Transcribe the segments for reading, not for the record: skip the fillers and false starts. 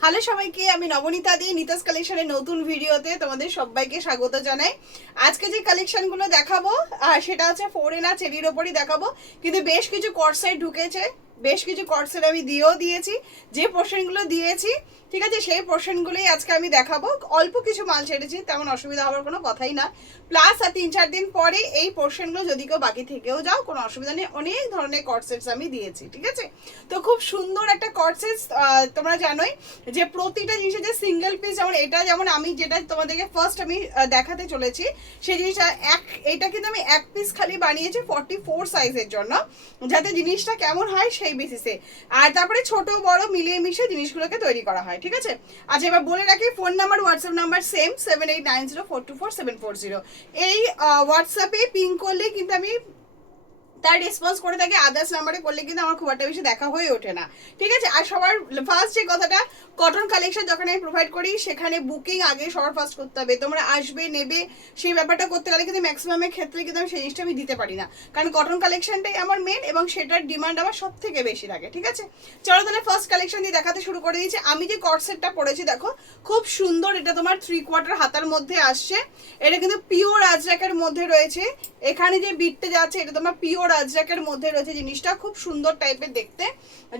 Hello সবাইকে, আমি নবনীতা দি নিতাস কালেকশনের নতুন ভিডিওতে তোমাদের সবাইকে স্বাগত জানাই। আজকে যে কালেকশনগুলো দেখাবো সেটা হচ্ছে ফোরেনা চেরির ওপরই দেখাবো, কিন্তু বেশ কিছু কর্ডসেট ঢুকেছে, বেশ কিছু কর্ডসেট আমি দিয়েছি। যে পোর্শনগুলো দিয়েছি ঠিক আছে, সেই পোর্শনগুলোই আজকে আমি দেখাবো। অল্প কিছু মাল ছেড়েছি, তেমন অসুবিধা হওয়ার কোনো কথাই না। প্লাস আর 3-4 দিন পরে এই পোর্শনগুলো যদি কেউ বাকি থেকেও যাও কোনো অসুবিধা নেই, অনেক ধরনের কর্ডসেটস আমি দিয়েছি। ঠিক আছে, তো খুব সুন্দর একটা কর্ডসেট। তোমরা জানোই যে প্রতিটা জিনিসের যে সিঙ্গেল পিস, যেমন এটা, যেমন আমি যেটা তোমাদেরকে ফার্স্ট আমি দেখাতে চলেছি সেই জিনিসটা এটা কিন্তু আমি এক পিস খালি বানিয়েছি 44 সাইজের জন্য, যাতে জিনিসটা কেমন হয় সেই বেসিসে, আর তারপরে ছোট বড় মিলিয়ে মিশিয়ে জিনিসগুলোকে তৈরি করা হয়। ঠিক আছে, আচ্ছা এবার বলে রাখি, phone number WhatsApp number same 7890424740। এই হোয়াটসঅ্যাপে পিং করলে কিন্তু আমি তার রেসপন্স করে থাকে, আদার্স নাম্বারে করলে কিন্তু আমার খুব একটা বেশি দেখা হয়ে ওঠে না। ঠিক আছে, আর সবার ফার্স্ট যে কথাটা, কটন কালেকশন যখন আমি প্রোভাইড করি সেখানে বুকিং আগে সবার ফার্স্ট করতে হবে। তোমরা আসবে নেবে সেই ব্যাপারটা করতে গেলে কিন্তু ম্যাক্সিমামের ক্ষেত্রে কিন্তু আমি সেই জিনিসটা আমি দিতে পারি না, কারণ কটন কালেকশনটাই আমার মেন এবং সেটার ডিমান্ড আমার সব থেকে বেশি থাকে। ঠিক আছে, চলো তাহলে ফার্স্ট কালেকশন দিয়ে দেখাতে শুরু করে দিয়েছি। আমি যে কর্ডসেটটা পরেছি দেখো, খুব সুন্দর, এটা তোমার 3/4 হাতার মধ্যে আসছে। এটা কিন্তু পিওর আজরাকের মধ্যে রয়েছে। এখানে যে বিটটা যাচ্ছে এটা তোমার পিওর আজরাকের মধ্যে রয়েছে, জিনিসটা খুব সুন্দর টাইপের দেখতে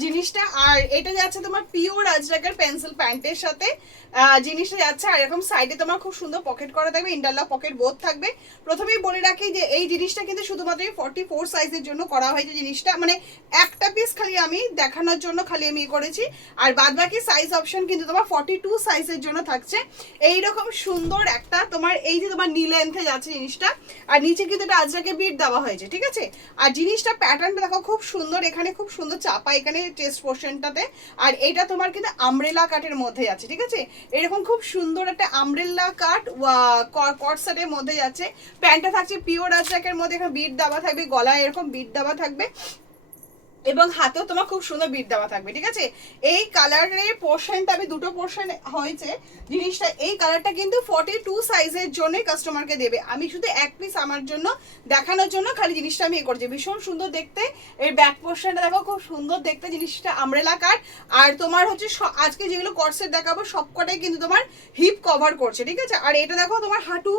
জিনিসটা। আর এটা যাচ্ছে তোমার পিওর আজরাকের পেন্সিল প্যান্টের সাথে জিনিসটা যাচ্ছে। আর এরকম সাইডে তোমার খুব সুন্দর পকেট করা থাকবে, ইন্টারলক পকেট বোথ থাকবে। প্রথমেই বলে রাখি যে এই জিনিসটা কিন্তু শুধুমাত্র 44 সাইজের জন্য করা হয়েছে। জিনিসটা মানে একটা পিস খালি আমি দেখানোর জন্য খালি আমি করেছি, আর বাদ বাকি সাইজ অপশন কিন্তু তোমার 42 সাইজের জন্য থাকছে। এইরকম সুন্দর একটা তোমার এই যে তোমার নি লেন্থে যাচ্ছে জিনিসটা, আর নিচে কিন্তু এটা আজরাকে বিট দেওয়া হয়েছে। ঠিক আছে, আর জিনিসটা প্যাটার্নটা দেখো খুব সুন্দর, এখানে খুব সুন্দর চাপা এখানে চেস্ট পোর্শনটাতে। আর এটা তোমার কিন্তু আমব্রেলা কাটের মধ্যে যাচ্ছে। ঠিক আছে, এরকম খুব সুন্দর একটা আমব্রেলা কাট কর্ডসেটের মধ্যে যাচ্ছে। প্যান্টটা থাকছে পিওর আজরাকের মধ্যে, এখানে বিট দেওয়া থাকবে, গলায় এরকম বিট দেওয়া থাকবে এবং হাতেও তোমার খুব সুন্দর বিট দেওয়া থাকবে। ঠিক আছে, এই কালারের পোর্শনটা আমি দুটো পোর্শন হয়েছে জিনিসটা। এই কালারটা কিন্তু 42 সাইজের জন্যই কাস্টমারকে দেবে। আমি শুধু এক পিস আমার জন্য দেখানোর জন্য খালি জিনিসটা আমি করছি। ভীষণ সুন্দর দেখতে, এর ব্যাক পোর্শনটা দেখো খুব সুন্দর দেখতে, জিনিসটা আমব্রেলা কাট। আর তোমার হচ্ছে আজকে যেগুলো কর্ডসেট দেখাবো সবকটাই কিন্তু তোমার হিপ কভার করছে। ঠিক আছে, আর এটা দেখো তোমার হাঁটু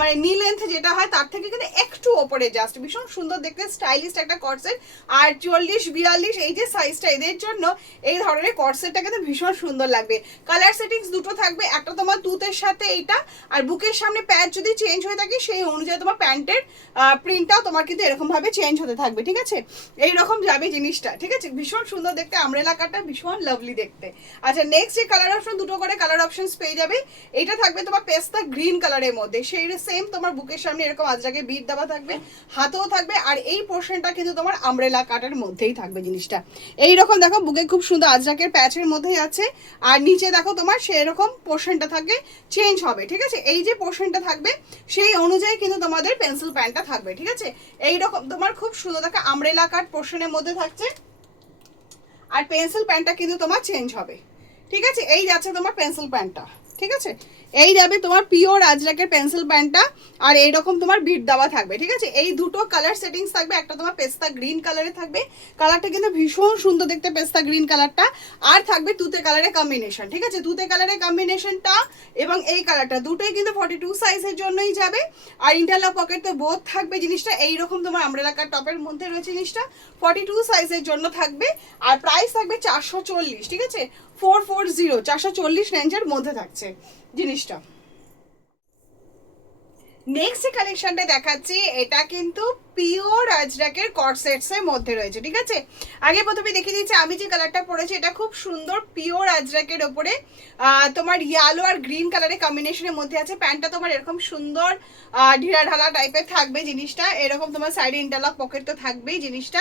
মানে নি লেন্থ যেটা হয় তার থেকে কিন্তু একটু ওপরে, জাস্ট ভীষণ সুন্দর দেখতে স্টাইলিশ একটা কর্ডসেট। আর 40-42 এই যে সাইজটা, এদের জন্য এই ধরনের কর্ডসেটটা কিন্তু ভীষণ সুন্দর লাগবে। কালার সেটিংস দুটো থাকবে, একটা তোমার তুতের সাথে এইটা, আর বুকের সামনে প্যাচ যদি চেঞ্জ হয়ে থাকে সেই অনুযায়ী তোমার প্যান্টের প্রিন্টটাও তোমার কিন্তু এরকম ভাবে চেঞ্জ হতে থাকবে। ঠিক আছে, এইরকম যাবে জিনিসটা। ঠিক আছে, ভীষণ সুন্দর দেখতে, আমব্রেলা কাটটা ভীষণ লাভলি দেখতে। আচ্ছা নেক্সট যে কালার অপশন, দুটো করে কালার অপশনস পেয়ে যাবে। এটা থাকবে তোমার পেস্তা গ্রিন কালারের মধ্যে, সেই সেম তোমার বুকের সামনে এরকম আজরাকে বিট দেওয়া থাকবে, হাতেও থাকবে। আর এই পোর্শনটা কিন্তু তোমার আমব্রেলা কাটের মধ্যেই থাকবে জিনিসটা। এইরকম দেখো বুকে খুব সুন্দর আজরাকের প্যাচের মধ্যেই আছে, আর নিচে দেখো তোমার সেরকম পোর্শনটা থাকবে, চেঞ্জ হবে। ঠিক আছে, এই যে পোর্শনটা থাকবে সেই অনুযায়ী কিন্তু তোমাদের পেন্সিল প্যান্টটা থাকবে। ঠিক আছে, এইরকম তোমার খুব সুন্দর দেখো আমব্রেলা কাট পোর্শনের মধ্যে থাকছে, আর পেন্সিল প্যান্টটা কিন্তু তোমার চেঞ্জ হবে। ঠিক আছে, এই যাচ্ছে তোমার পেন্সিল প্যান্টটা। ঠিক আছে, এই যাবে তোমার পিওর আজরাকের পেন্সিল প্যান্টটা, আর এইরকম তোমার বিট দেওয়া থাকবে। ঠিক আছে, এই দুটো কালার সেটিংস থাকবে, একটা তোমার পেস্তা গ্রিন কালারে থাকবে, কালারটা কিন্তু ভীষণ সুন্দর দেখতে পেস্তা গ্রিন কালারটা। আর থাকবে তুতে কালারের কম্বিনেশন। ঠিক আছে, তুতে কালারের কম্বিনেশনটা এবং এই কালারটা দুটোই কিন্তু 42 সাইজের জন্যই যাবে। আর ইন্টারলক পকেট তো বোথ থাকবে জিনিসটা। এইরকম তোমার আমব্রেলা কাট টপের মধ্যে রয়েছে জিনিসটা, 42 সাইজের জন্য থাকবে। আর প্রাইস থাকবে 440। ঠিক আছে, 440 রেঞ্জের মধ্যে থাকছে জিনিসটা। নেক্সট যে কালেকশনটা দেখাচ্ছি এটা কিন্তু পিওর আজরাকের কর্ডসেটস এর মধ্যে রয়েছে। ঠিক আছে, আগে প্রথমে দেখিয়ে দিচ্ছি আমি যে কালারটা পরেছি, এটা খুব সুন্দর পিওর আজরাকের ওপরে তোমার ইয়েলো আর গ্রিন কালারের কম্বিনেশনের মধ্যে আছে। প্যান্টটা তোমার এরকম সুন্দর ঢিলা ঢালা টাইপের থাকবে জিনিসটা, এরকম তোমার সাইডে ইন্টারলক পকেট তো থাকবেই জিনিসটা,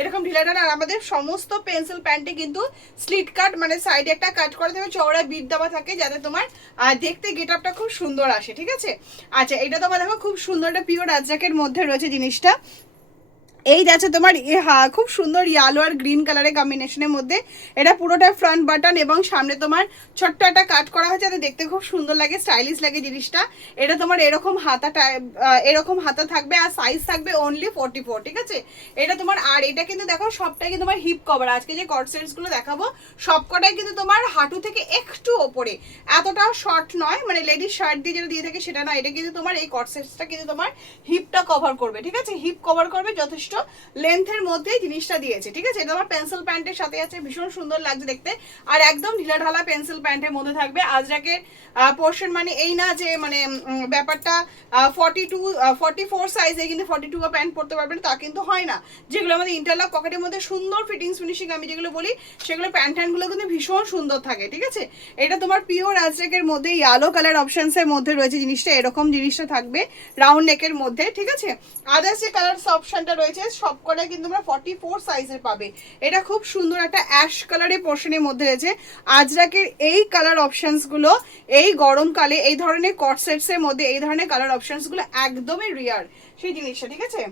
এরকম ঢিলা ঢালা। আর আমাদের সমস্ত পেন্সিল প্যান্টে কিন্তু স্লিট কাট, মানে সাইডে একটা কাট করা থাকবে, চওড়া বিট দেওয়া থাকে, যাতে তোমার দেখতে গেট আপটা খুব সুন্দর আসে। ঠিক আছে, আচ্ছা এটা তোমার দেখো খুব সুন্দর একটা পিওর আজরাকের মধ্যে রয়েছে জিনিসটা। এই যাচ্ছে তোমার খুব সুন্দর ইয়েলো আর গ্রিন কালারের কম্বিনেশনের মধ্যে। এটা পুরোটা ফ্রন্ট বাটন এবং সামনে তোমার ছোট্ট একটা কাট করা হয়েছে, যাতে দেখতে খুব সুন্দর লাগে, স্টাইলিশ লাগে জিনিসটা। এটা তোমার এরকম হাতাটা এরকম হাতা থাকবে আর সাইজ থাকবে অনলি 44, ঠিক আছে। এটা তোমার, আর এটা কিন্তু দেখো সবটাই কিন্তু তোমার হিপ কভার। আজকে যে কট সেটস গুলো দেখাবো সবকটাই কিন্তু তোমার হাঁটু থেকে একটু ওপরে, এতটাও শর্ট নয়, মানে লেডিস শার্ট দিয়ে যেটা দিয়ে থাকে সেটা নয়। এটা কিন্তু তোমার এই কট সেটসটা কিন্তু তোমার হিপটা কভার করবে, ঠিক আছে, হিপ কভার করবে, যথেষ্ট লেন্থের মধ্যে জিনিসটা দিয়েছে, ঠিক আছে। এটা আমার পেন্সিল প্যান্টের সাথে আছে, ভীষণ সুন্দর লাগছে দেখতে, আর একদম ঢিলাঢালা পেন্সিল প্যান্টের মধ্যে থাকবে। আজরাকের পোর্শন মানে এই না যে মানে ব্যাপারটা 44 সাইজে কিন্তু 42 প্যান্ট পরতে পারবেন তা কিন্তু হয় না। যেগুলো আমাদের ইন্টারলক পকেটের মধ্যে সুন্দর ফিটিংস ফিনিশিং আমি যেগুলো বলি সেগুলো প্যান্ট গুলো কিন্তু ভীষণ সুন্দর থাকে, ঠিক আছে। এটা তোমার পিওর আজরাকের মধ্যে ইয়েলো কালার অপশনসের মধ্যে রয়েছে জিনিসটা, এরকম জিনিসটা থাকবে রাউন্ড নেকের মধ্যে, ঠিক আছে। আদার্স যে কালার অপশনটা রয়েছে সবকটা কিন্তু আমরা 44 সাইজের পাবে। এটা খুব সুন্দর একটা অ্যাশ কালারের পোর্শনের মধ্যে রয়েছে। আজরাকের এই কালার অপশনস গুলো এই গরমকালে এই ধরনের কট সেটস এর মধ্যে এই ধরনের কালার অপশনস গুলো একদমই রিয়ার সেই জিনিসটা, ঠিক আছে।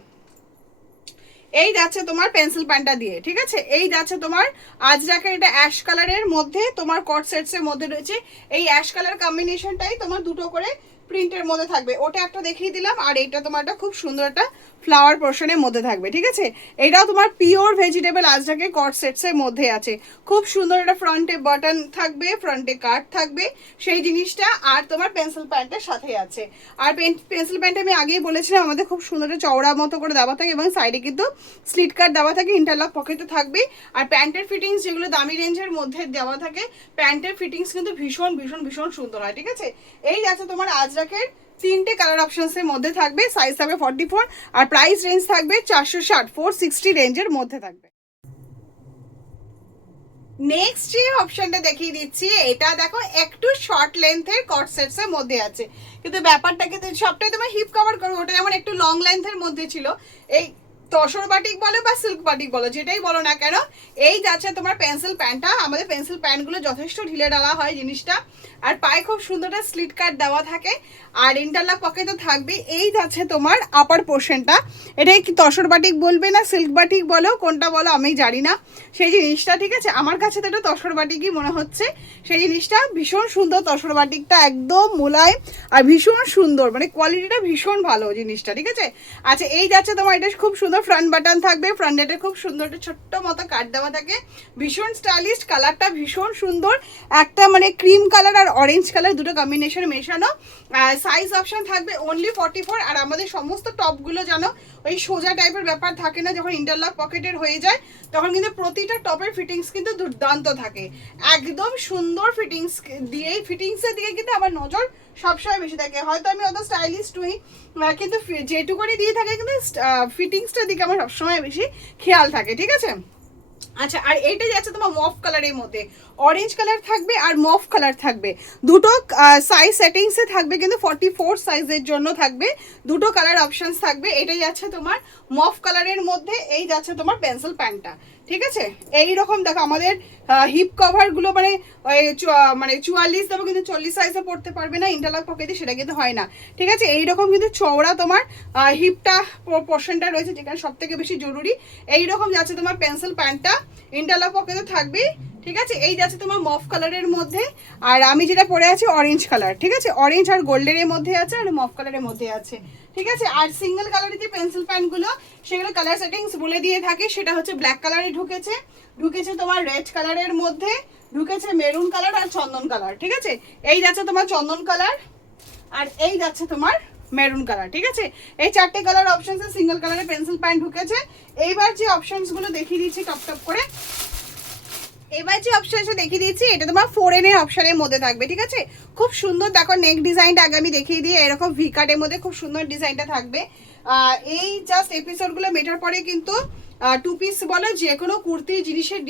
এই যাচ্ছে তোমার পেন্সিল প্যান্টটা দিয়ে, ঠিক আছে। এই যাচ্ছে তোমার আজরাকের, এটা অ্যাশ কালারের মধ্যে তোমার কট সেটস এর মধ্যে রয়েছে। এই অ্যাশ কালার কম্বিনেশনটাই তোমার দুটো করে প্রিন্টের মধ্যে থাকবে, ওটা একটা দেখিয়ে দিলাম, আর এইটা তোমার একটা খুব সুন্দর একটা ফ্লাওয়ার পোর্শনের মধ্যে থাকবে, ঠিক আছে। এটাও তোমার পিওর ভেজিটেবল আজরাকের কট সেটস এর মধ্যে আছে। খুব সুন্দর একটা ফ্রন্টে বাটন থাকবে, ফ্রন্টে কাট থাকবে সেই জিনিসটা, আর তোমার পেন্সিল প্যান্টের সাথে আছে। আর পেন্সিল প্যান্ট আমি আগেই বলেছিলাম আমাদের খুব সুন্দর চওড়া মতো করে দেওয়া থাকে এবং সাইডে কিন্তু স্লিট কাট দেওয়া থাকে, ইন্টারলক পকেটে থাকবে। আর প্যান্টের ফিটিংস যেগুলো দামি রেঞ্জের মধ্যে দেওয়া থাকে, প্যান্টের ফিটিংস কিন্তু ভীষণ ভীষণ ভীষণ সুন্দর হয়, ঠিক আছে। এই আছে তোমার আজরাকের তিনটে কালার অপশনসের মধ্যে থাকবে, সাইজ থাকবে 44 আর প্রাইস রেঞ্জ থাকবে 460, 460 রেঞ্জের মধ্যে থাকবে। নেক্সট যে অপশনটা দেখিয়ে দিচ্ছি, এটা দেখো একটু শর্ট লেন্থের কট সেটস এর মধ্যে আছে, কিন্তু ব্যাপারটা কিন্তু সবটাই তোমার হিপ কভার করবে। ওটা যেমন একটু লং লেন্থের মধ্যে ছিল, এই তসর বাটিক বলো বা সিল্ক বাটিক বলো যেটাই বলো না কেন, এই যাচ্ছে তোমার পেন্সিল প্যান্টটা। আমাদের পেন্সিল প্যান্টগুলো যথেষ্ট ঢিলে ডালা হয় জিনিসটা, আর পায়ে খুব সুন্দর একটা স্লিট কাট দেওয়া থাকে, আর ইন্টারলক পকেটে থাকবে। এই যাচ্ছে তোমার আপার পোর্শনটা, এটা কি তসর বাটিক বলবে না সিল্ক বাটিক বলো, কোনটা বলো আমি জানি না সেই জিনিসটা, ঠিক আছে। আমার কাছে তো এটা তসর বাটিকই মনে হচ্ছে। সেই জিনিসটা ভীষণ সুন্দর, তসর বাটিকটা একদম মোলায়েম আর ভীষণ সুন্দর, মানে কোয়ালিটিটা ভীষণ ভালো জিনিসটা, ঠিক আছে। আচ্ছা এই যাচ্ছে তোমার, এটা খুব সুন্দর ফ্রন্ট বাটন থাকবে, ফ্রন্ট ডেটে খুব সুন্দর একটা ছোট্ট মতো কাট দেওয়া থাকে, ভীষণ স্টাইলিশ, কালারটা ভীষণ সুন্দর, একটা মানে ক্রিম কালার আর অরেঞ্জ কালার দুটো কম্বিনেশন মেশানো। সাইজ অপশন থাকবে অনলি 44। আর আমাদের সমস্ত টপগুলো জানো ওই সোজা টাইপের ব্যাপার থাকে না, যখন ইন্টারলক পকেটের হয়ে যায় তখন কিন্তু প্রতিটা টপের ফিটিংস কিন্তু দুর্দান্ত থাকে, একদম সুন্দর ফিটিংস দিয়ে, ফিটিংসের দিকে কিন্তু আমার নজর সবসময় বেশি থাকে। হয়তো আমি অত স্টাইলিশ নই, কিন্তু যেটুকুনি দিয়ে থাকে কিন্তু ফিটিংসটার দিকে আমার সবসময় বেশি খেয়াল থাকে, ঠিক আছে। আচ্ছা আর এইটা যাচ্ছে তোমার মফ কালারের মধ্যে, অরেঞ্জ কালার থাকবে আর মফ কালার থাকবে, দুটো সাইজ সেটিংসে থাকবে, কিন্তু 44 সাইজের জন্য থাকবে, দুটো কালার অপশনস থাকবে। এটা যাচ্ছে তোমার মফ কালারের মধ্যে, এই যাচ্ছে তোমার পেন্সিল প্যান্টটা, ঠিক আছে। এই রকম দেখো আমাদের হিপ কভার গুলো মানে মানে 44 দেবো কিন্তু 40 সাইজে পড়তে পারবে না ইন্টারলক পকেটে, সেটা কিন্তু হয় না, ঠিক আছে। এইরকম কিন্তু চওড়া তোমার হিপটা পোর্শনটা রয়েছে, যেখানে সব থেকে বেশি জরুরি। এইরকম যাচ্ছে তোমার পেন্সিল প্যান্টটা, ইন্টারলক পকেটে থাকবে, ঠিক আছে। এই যাচ্ছে তোমার মফ কালারের মধ্যে, আর আমি যেটা পরে আছি অরেঞ্জ কালার, ঠিক আছে, অরেঞ্জ আর গোল্ডেনের মধ্যে আছে আর মফ কালারের মধ্যে আছে, ঠিক আছে। আর সিঙ্গেল কালারের যে পেন্সিল প্যান্টগুলো সেগুলো কালার সেটিংস বলে দিয়ে থাকে, সেটা হচ্ছে ব্ল্যাক কালারে ঢুকেছে, ঢুকেছে তোমার রেড কালারের মধ্যে, ঢুকেছে মেরুন কালার আর চন্দন কালার, ঠিক আছে। এই যাচ্ছে তোমার চন্দন কালার আর এই যাচ্ছে তোমার মেরুন কালার, ঠিক আছে। এই চারটে কালার অপশনসে সিঙ্গেল কালারের পেন্সিল প্যান্ট ঢুকেছে। এইবার যে অপশনসগুলো দেখিয়ে দিচ্ছি টপ টপ করে, এবার যে অপশনটা দেখিয়ে দিচ্ছি এটা তোমার 4N এর অপশনের মধ্যে থাকবে, ঠিক আছে। খুব সুন্দর দেখো নেক ডিজাইনটা আগে আমি দেখিয়ে দিয়ে, এরকম ভি কাটের মধ্যে খুব সুন্দর ডিজাইনটা থাকবে। এই জাস্ট এপিসোডগুলো মেটার পরে কিন্তু টু পিস বলো যে কোনো কুর্তি জিনিসের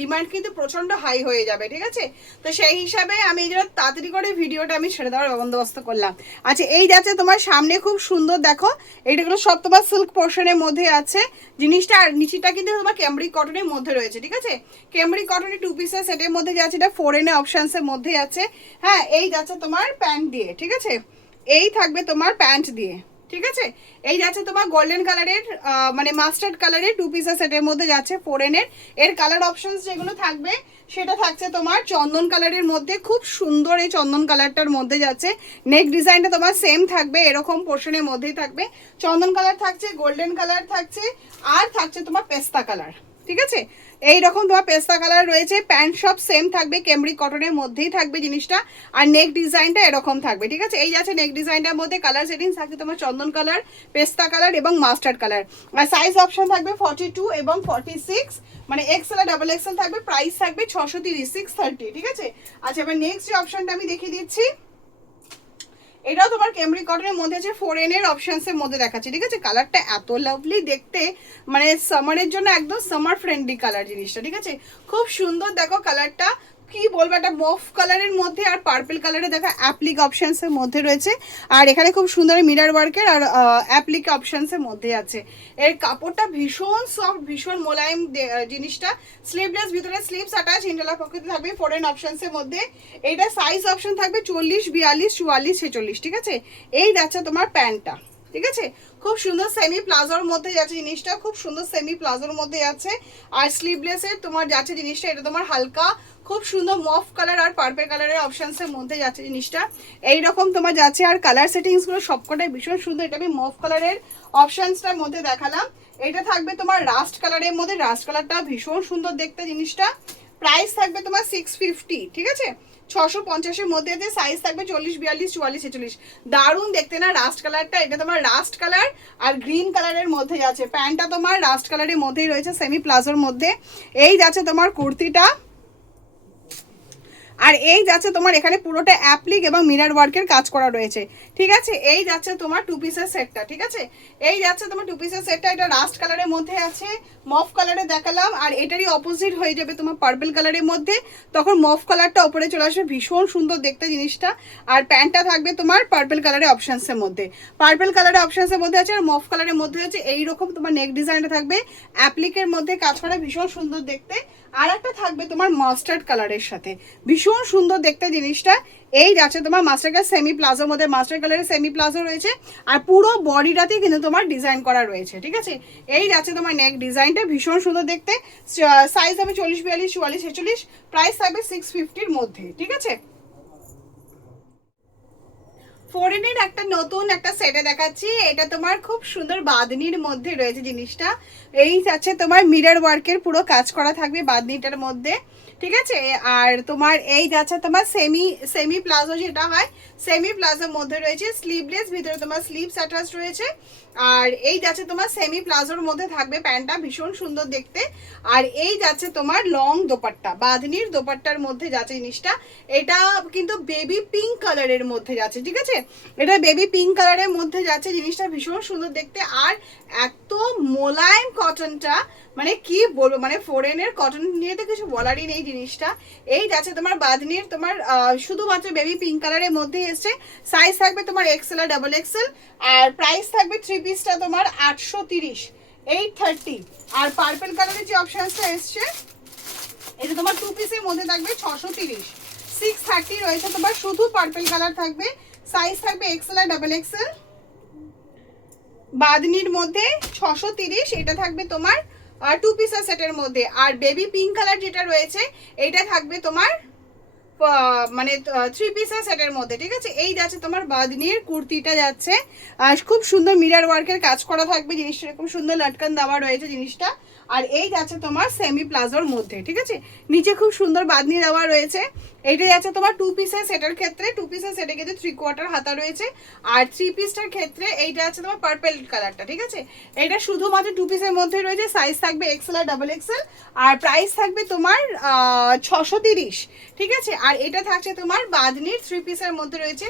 ডিমান্ড কিন্তু প্রচন্ড হাই হয়ে যাবে, ঠিক আছে। তো সেই হিসাবে আমি এই জন্য তাড়াতাড়ি করে ভিডিওটা আমি ছেড়ে দেওয়ার বন্দোবস্ত করলাম। আচ্ছা এই যাচ্ছে তোমার সামনে খুব সুন্দর দেখো, এইটাগুলো সব তোমার সিল্ক পোর্শনের মধ্যে আছে জিনিসটা, আর নিচেটা কিন্তু তোমার ক্যামব্রিক কটনের মধ্যে রয়েছে, ঠিক আছে। ক্যামব্রিক কটনের টু পিসের সেটের মধ্যে যাচ্ছে, এটা 4N অপশনসের মধ্যে আছে। হ্যাঁ এই যাচ্ছে তোমার প্যান্ট দিয়ে, ঠিক আছে, এই থাকবে তোমার প্যান্ট দিয়ে, ঠিক আছে। এই যাচ্ছে তোমার গোল্ডেন কালারের মানে মাস্টার্ড কালারের 2 পিসের সেটের মধ্যে যাচ্ছে ফোরেনের। এর কালার অপশনস যেগুলো থাকবে সেটা থাকছে তোমার চন্দন কালারের মধ্যে, খুব সুন্দর এই চন্দন কালারটার মধ্যে যাচ্ছে। নেক ডিজাইনটা তোমার সেম থাকবে, এরকম পোর্শনের মধ্যেই থাকবে। চন্দন কালার থাকছে, গোল্ডেন কালার থাকছে, আর থাকছে তোমার পেস্তা কালার। ঠিক আছে, এইরকম তোমার পেস্তা কালার রয়েছে। প্যান্ট সব সেম থাকবে, ক্যামব্রিক কটনের মধ্যেই থাকবে জিনিসটা। আর নেক ডিজাইনটা এরকম থাকবে। ঠিক আছে, এই যাচ্ছে নেক ডিজাইনটার মধ্যে কালার সেটিংস থাকছে তোমার চন্দন কালার, পেস্তা কালার এবং মাস্টার্ড কালার। আর সাইজ অপশন থাকবে 42 এবং 46, মানে এক্সেল আর ডাবল এক্সেল থাকবে। প্রাইস থাকবে 630, 630। ঠিক আছে, আচ্ছা এবার নেক্সট যে অপশনটা আমি দেখিয়ে দিচ্ছি, এটাও তোমার ক্যামব্রিক কটনের মধ্যে আছে, 4N এর অপশনস এর মধ্যে দেখাচ্ছি। ঠিক আছে, কালারটা এত লাভলি দেখতে, মানে সামারের জন্য একদম সামার ফ্রেন্ডলি কালার জিনিসটা। ঠিক আছে, খুব সুন্দর দেখো কালারটা, কি বলবো, একটা মফ কালারের মধ্যে আর পার্পল কালারে দেখা অ্যাপ্লিক অপশনস এর মধ্যে রয়েছে। আর এখানে খুব সুন্দর মিরর ওয়ার্কের আর অ্যাপ্লিক অপশনস এর মধ্যে আছে। এর কাপড়টা ভীষণ সফট, ভীষণ মোলায়েম জিনিসটা। স্লিভলেস, ভিতরে স্লিভস অ্যাটাচ, ইন্টারলক পকেটে থাকবে 4N অপশনস এর মধ্যে। এইটা সাইজ অপশন থাকবে 40, 42, 44, 46। ঠিক আছে, এই যাচ্ছে তোমার প্যান্টটা। ঠিক আছে, খুব সুন্দর সেমি প্লাজোর মধ্যে যাচ্ছে জিনিসটা, খুব সুন্দর সেমি প্লাজোর মধ্যে যাচ্ছে। আর স্লিভলেসের তোমার যাচ্ছে জিনিসটা, এটা তোমার হালকা খুব সুন্দর মফ কালার আর পার্পল কালারের অপশনস এর মধ্যে যাচ্ছে জিনিসটা। এইরকম তোমার যাচ্ছে। আর কালার সেটিংস গুলো সবকটাই ভীষণ সুন্দর। এটা আমি মফ কালারের অপশনসটার মধ্যে দেখালাম। এটা থাকবে তোমার রাস্ট কালারের মধ্যে, রাস্ট কালারটা ভীষণ সুন্দর দেখতে জিনিসটা। প্রাইস থাকবে তোমার 650। ঠিক আছে, 650-এর মধ্যে আছে। সাইজ থাকবে 40, 42, 44, 46। দারুণ দেখতে না রাস্ট কালারটা? এটা তোমার রাস্ট কালার আর গ্রিন কালারের মধ্যে যাচ্ছে। প্যান্টটা তোমার রাস্ট কালারের মধ্যেই রয়েছে, সেমি প্লাজোর মধ্যে। এই যাচ্ছে তোমার কুর্তিটা। আর এই যাচ্ছে তোমার এখানে পুরোটা অ্যাপ্লিক এবং মিরর ওয়ার্কের কাজ করা রয়েছে। ঠিক আছে, এই যাচ্ছে তোমার 2 পিসের সেটটা। ঠিক আছে, এই যাচ্ছে তোমার 2 পিসের সেটটা। এটা রাস্ট কালারের মধ্যে আছে, মফ কালারে দেখালাম। আর এটারই অপোজিট হয়ে যাবে তোমার পার্পল কালারের মধ্যে, তখন মফ কালারটা ওপরে চলে আসবে, ভীষণ সুন্দর দেখতে জিনিসটা। আর প্যান্টটা থাকবে তোমার পার্পল কালারের অপশনসের মধ্যে, পার্পল কালারের অপশনসের মধ্যে আছে। আর মফ কালারের মধ্যে আছে। এইরকম তোমার নেক ডিজাইনটা থাকবে অ্যাপ্লিকের মধ্যে কাজ করা, ভীষণ সুন্দর দেখতে। আর একটা থাকবে তোমার মাস্টার্ড কালারের সাথে, ভীষণ সুন্দর দেখতে জিনিসটা। এই যাচ্ছে তোমার মাস্টার কালার সেমি প্লাজোর মধ্যে, মাস্টার কালারের সেমি প্লাজো রয়েছে। আর পুরো বডিটাতেই কিন্তু তোমার ডিজাইন করা রয়েছে। ঠিক আছে, এই যাচ্ছে তোমার নেক ডিজাইনটা, ভীষণ সুন্দর দেখতে। সাইজ হবে 40, 42, 44, 46। প্রাইস থাকবে 650-র মধ্যে। ঠিক আছে, 4N এর একটা নতুন একটা সেটে দেখাচ্ছি। এটা তোমার খুব সুন্দর বাঁধনির মধ্যে রয়েছে জিনিসটা। এই যাচ্ছে তোমার মিরর ওয়ার্কের পুরো কাজ করা থাকবে বাঁধনিটার মধ্যে। ঠিক আছে, আর তোমার এই যাচ্ছে তোমার সেমি প্লাজো যেটা হয়, সেমি প্লাজোর মধ্যে রয়েছে। স্লিভলেস, ভিতরে তোমার স্লিভস অ্যাটাচ রয়েছে। আর এই যাচ্ছে তোমার সেমি প্লাজোর মধ্যে থাকবে প্যান্টটা, ভীষণ সুন্দর দেখতে। আর এই যাচ্ছে তোমার লং দোপাট্টা, বাঁধনির দোপাট্টার মধ্যে যাচ্ছে জিনিসটা। এটা কিন্তু বেবি পিঙ্ক কালারের মধ্যে যাচ্ছে। ঠিক আছে, এটা বেবি পিঙ্ক কালারের মধ্যে যাচ্ছে জিনিসটা, ভীষণ সুন্দর দেখতে। আর এত মোলায়েম কটনটা, মানে কি বলবো, মানে 4N এর কটন নিয়ে তো কিছু বলারই নেই জিনিসটা। এই যাচ্ছে তোমার বাঁধনির তোমার শুধুমাত্র বেবি পিঙ্ক কালারের মধ্যে এসছে। সাইজ থাকবে তোমার এক্সেল আর ডাবল এক্সেল। আর প্রাইস থাকবে 3 পিসটা তোমার 830, 830। আর পার্পল কালারের যে অপশনসটা এসছে, এটা তোমার 2 পিসের মধ্যে থাকবে 630, 630 রয়েছে তোমার, শুধু পার্পল কালার থাকবে। সাইজ থাকবে এক্সেল আর ডাবল এক্সেল। বাঁধনির মধ্যে 630, এটা থাকবে তোমার 2 পিসের সেটের মধ্যে। আর বেবি পিঙ্ক কালার যেটা রয়েছে, এটা থাকবে তোমার মানে 3 পিসের সেটের মধ্যে। ঠিক আছে, এই যাচ্ছে তোমার বাঁধনির কুর্তিটা যাচ্ছে। আর খুব সুন্দর মিরর ওয়ার্কের কাজ করা থাকবে জিনিসটা, খুব সুন্দর লটকান দেওয়া রয়েছে জিনিসটা। আর এই যাচ্ছে তোমার সেমি প্লাজোর মধ্যে। ঠিক আছে, নিচে খুব সুন্দর বাঁধনি দেওয়া রয়েছে। এইটাই আছে তোমার 2 পিসের সেটের ক্ষেত্রে, 2 পিসের সেটে কিন্তু 3/4 হাতা রয়েছে। আর 3 পিসটার ক্ষেত্রে এইটা আছে তোমার পার্পল কালারটা। ঠিক আছে, এটা শুধুমাত্র 2 পিসের মধ্যে রয়েছে। সাইজ থাকবে এক্সেল আর ডাবল এক্সেল। আর প্রাইস থাকবে তোমার 630। ঠিক আছে, আর এটা থাকছে তোমার বাঁধনির 3 পিসের মধ্যে রয়েছে,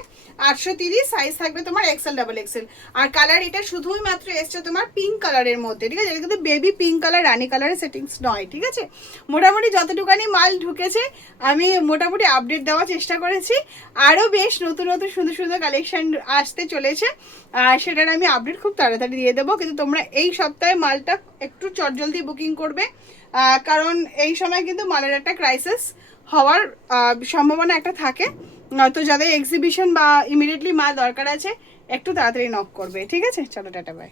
830। সাইজ থাকবে তোমার এক্সেল ডাবল এক্সেল। আর কালার এটা শুধুই মাত্র এসছে তোমার পিঙ্ক কালারের মধ্যে। ঠিক আছে, এটা কিন্তু বেবি পিঙ্ক কালার, রানী কালারের সেটিংস নয়। ঠিক আছে, মোটামুটি যতটুকানি মাল ঢুকেছে আমি মোটামুটি আপডেট দেওয়ার চেষ্টা করেছি। আরও বেশ নতুন নতুন সুন্দর সুন্দর কালেকশন আসতে চলেছে, সেটার আমি আপডেট খুব তাড়াতাড়ি দিয়ে দেবো। কিন্তু তোমরা এই সপ্তাহে মালটা একটু চটজলদি বুকিং করবে, কারণ এই সময় কিন্তু মালের একটা ক্রাইসিস হওয়ার সম্ভাবনা একটা থাকে। নয়তো যাদের এক্সিবিশন বা ইমিডিয়েটলি মাল দরকার আছে একটু তাড়াতাড়ি নক করবে, ঠিক আছে? চলো টাটা বাই।